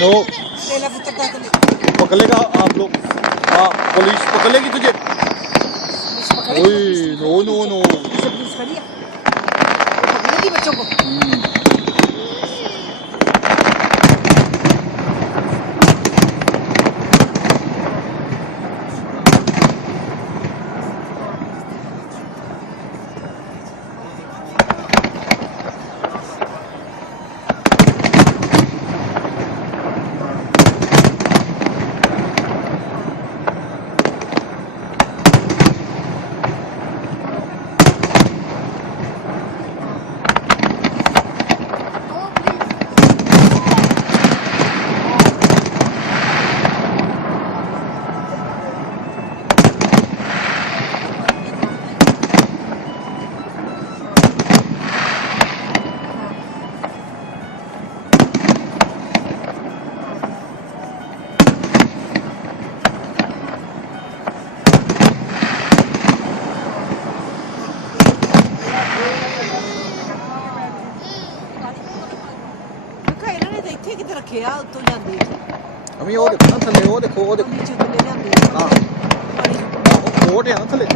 No तेरा पुत्र था तुमने पकड़ लेगा आप लोग। हाँ पुलिस पकड़ लेगी तुझे। पुलिस पकड़ेगी ओए पुलिस नो नो नो। जैसे पुलिस खड़ी है वो पकड़ेगी बच्चों को ਇਹਨਾਂ ਨੇ ਤਾਂ ਇੱਥੇ ਕਿਤੇ ਰੱਖਿਆ ਉੱਤੋਂ ਜਾਂਦੇ ਅਮੀ ਉਹ ਦੇਖੋ ਨਾ ਥੱਲੇ ਉਹ ਦੇਖੋ ਨੀਚੇ ਥੱਲੇ ਲਿਆਂਦੇ ਹਾਂ ਉਹ ਤੇ ਆ ਨਾ ਥੱਲੇ।